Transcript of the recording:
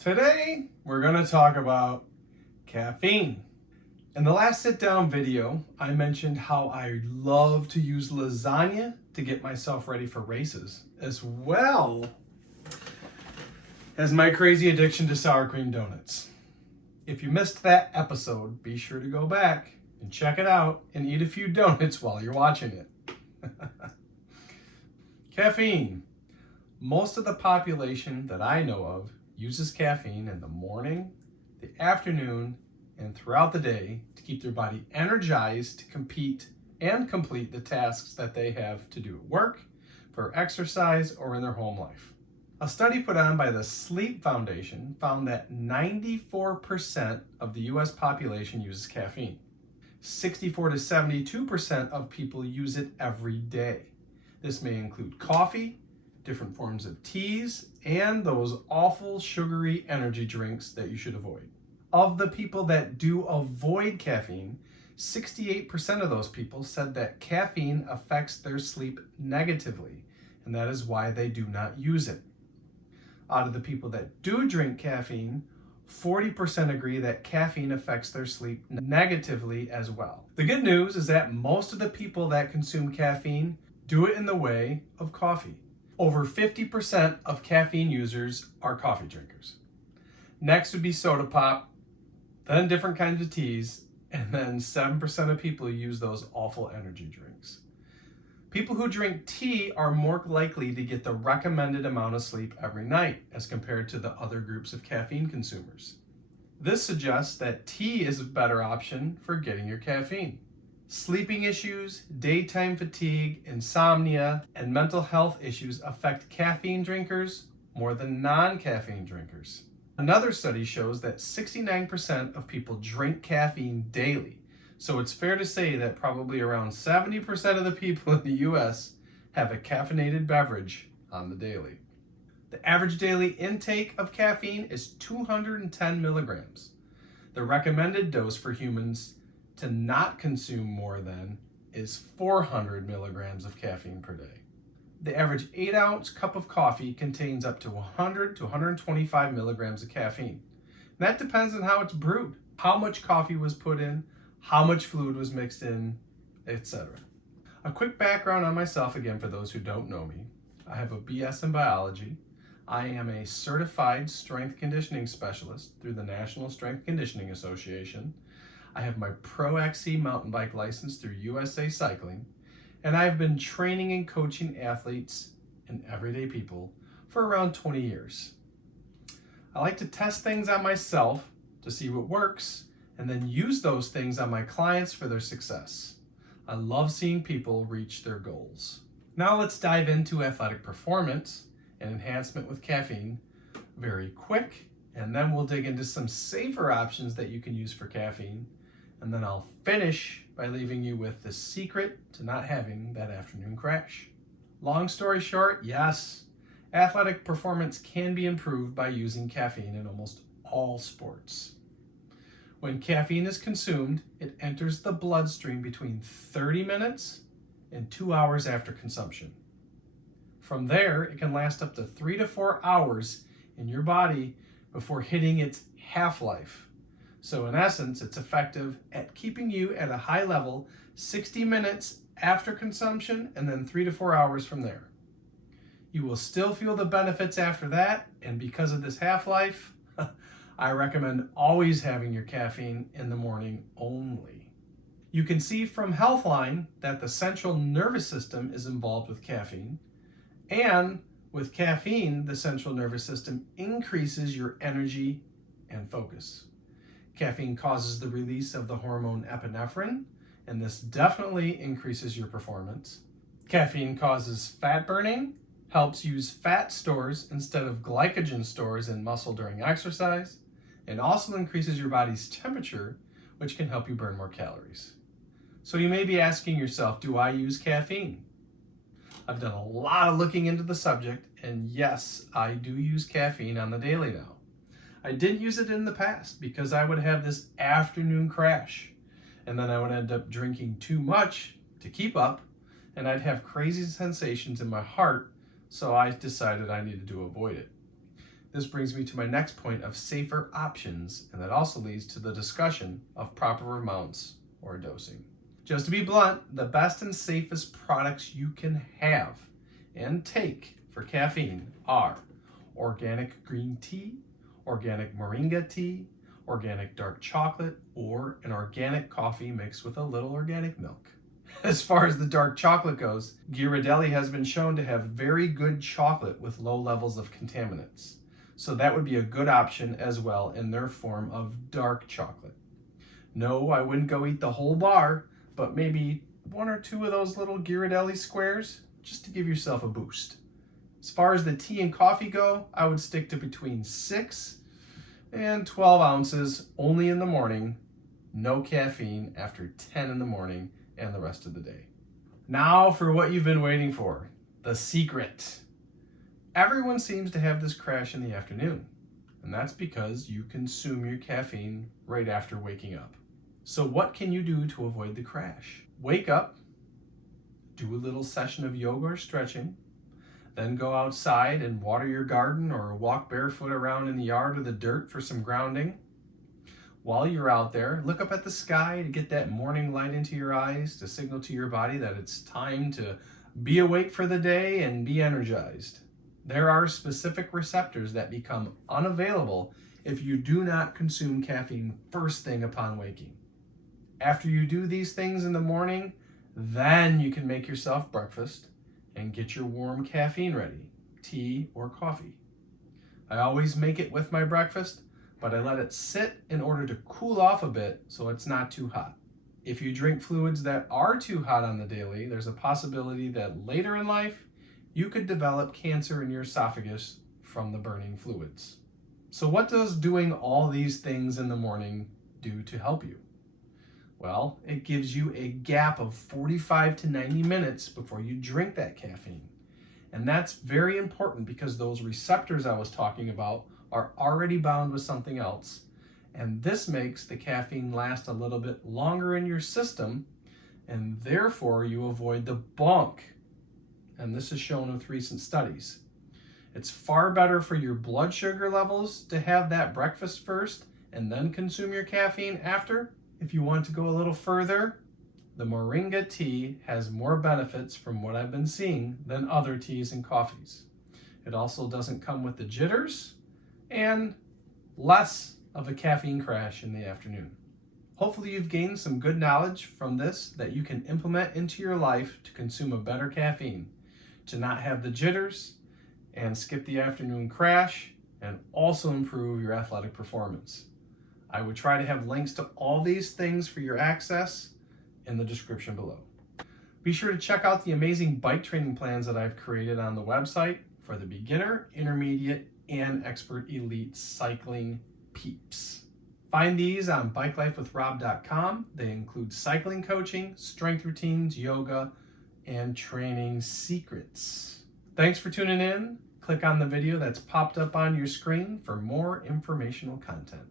Today, we're going to talk about caffeine. In the last sit-down video, I mentioned how I love to use lasagna to get myself ready for races, as well as my crazy addiction to sour cream donuts. If you missed that episode, be sure to go back and check it out and eat a few donuts while you're watching it. Caffeine. Most of the population that I know of uses caffeine in the morning, the afternoon, and throughout the day to keep their body energized to compete and complete the tasks that they have to do at work, for exercise, or in their home life. A study put on by the Sleep Foundation found that 94% of the US population uses caffeine. 64 to 72% of people use it every day. This may include coffee, different forms of teas, and those awful sugary energy drinks that you should avoid. Of the people that do avoid caffeine, 68% of those people said that caffeine affects their sleep negatively, and that is why they do not use it. Out of the people that do drink caffeine, 40% agree that caffeine affects their sleep negatively as well. The good news is that most of the people that consume caffeine do it in the way of coffee. Over 50% of caffeine users are coffee drinkers. Next would be soda pop, then different kinds of teas, and then 7% of people use those awful energy drinks. People who drink tea are more likely to get the recommended amount of sleep every night as compared to the other groups of caffeine consumers. This suggests that tea is a better option for getting your caffeine. Sleeping issues, daytime fatigue, insomnia, and mental health issues affect caffeine drinkers more than non-caffeine drinkers. Another study shows that 69% of people drink caffeine daily, so it's fair to say that probably around 70% of the people in the US have a caffeinated beverage on the daily. The average daily intake of caffeine is 210 milligrams. The recommended dose for humans to not consume more than is 400 milligrams of caffeine per day. The average 8-ounce cup of coffee contains up to 100 to 125 milligrams of caffeine. And that depends on how it's brewed, how much coffee was put in, how much fluid was mixed in, etc. A quick background on myself again for those who don't know me. I have a BS in biology. I am a certified strength conditioning specialist through the National Strength Conditioning Association. I have my Pro XC mountain bike license through USA Cycling, and I've been training and coaching athletes and everyday people for around 20 years. I like to test things on myself to see what works, and then use those things on my clients for their success. I love seeing people reach their goals. Now let's dive into athletic performance and enhancement with caffeine very quick, and then we'll dig into some safer options that you can use for caffeine. And then I'll finish by leaving you with the secret to not having that afternoon crash. Long story short, yes, athletic performance can be improved by using caffeine in almost all sports. When caffeine is consumed, it enters the bloodstream between 30 minutes and 2 hours after consumption. From there, it can last up to 3 to 4 hours in your body before hitting its half-life. So in essence, it's effective at keeping you at a high level 60 minutes after consumption and then 3 to 4 hours from there. You will still feel the benefits after that, and because of this half-life, I recommend always having your caffeine in the morning only. You can see from Healthline that the central nervous system is involved with caffeine, and with caffeine, the central nervous system increases your energy and focus. Caffeine causes the release of the hormone epinephrine, and this definitely increases your performance. Caffeine causes fat burning, helps use fat stores instead of glycogen stores in muscle during exercise, and also increases your body's temperature, which can help you burn more calories. So you may be asking yourself, do I use caffeine? I've done a lot of looking into the subject, and yes, I do use caffeine on the daily now. I didn't use it in the past because I would have this afternoon crash, and then I would end up drinking too much to keep up, and I'd have crazy sensations in my heart, so I decided I needed to avoid it. This brings me to my next point of safer options, and that also leads to the discussion of proper amounts or dosing. Just to be blunt, the best and safest products you can have and take for caffeine are organic green tea, organic moringa tea, organic dark chocolate, or an organic coffee mixed with a little organic milk. As far as the dark chocolate goes, Ghirardelli has been shown to have very good chocolate with low levels of contaminants. So that would be a good option as well in their form of dark chocolate. No, I wouldn't go eat the whole bar, but maybe 1 or 2 of those little Ghirardelli squares just to give yourself a boost. As far as the tea and coffee go, I would stick to between 6 and 12 ounces only in the morning, no caffeine after 10 in the morning and the rest of the day. Now for what you've been waiting for, the secret. Everyone seems to have this crash in the afternoon, and that's because you consume your caffeine right after waking up. So what can you do to avoid the crash? Wake up, do a little session of yoga or stretching, then go outside and water your garden or walk barefoot around in the yard or the dirt for some grounding. While you're out there, look up at the sky to get that morning light into your eyes to signal to your body that it's time to be awake for the day and be energized. There are specific receptors that become unavailable if you do not consume caffeine first thing upon waking. After you do these things in the morning, then you can make yourself breakfast and get your warm caffeine ready, tea or coffee. I always make it with my breakfast, but I let it sit in order to cool off a bit so it's not too hot. If you drink fluids that are too hot on the daily, there's a possibility that later in life, you could develop cancer in your esophagus from the burning fluids. So what does doing all these things in the morning do to help you? Well, it gives you a gap of 45 to 90 minutes before you drink that caffeine. And that's very important because those receptors I was talking about are already bound with something else. And this makes the caffeine last a little bit longer in your system, and therefore you avoid the bunk. And this is shown with recent studies. It's far better for your blood sugar levels to have that breakfast first and then consume your caffeine after. If you want to go a little further, the moringa tea has more benefits from what I've been seeing than other teas and coffees. It also doesn't come with the jitters and less of a caffeine crash in the afternoon. Hopefully you've gained some good knowledge from this that you can implement into your life to consume a better caffeine, to not have the jitters and skip the afternoon crash, and also improve your athletic performance. I would try to have links to all these things for your access in the description below. Be sure to check out the amazing bike training plans that I've created on the website for the beginner, intermediate, and expert elite cycling peeps. Find these on bikelifewithrob.com. They include cycling coaching, strength routines, yoga, and training secrets. Thanks for tuning in. Click on the video that's popped up on your screen for more informational content.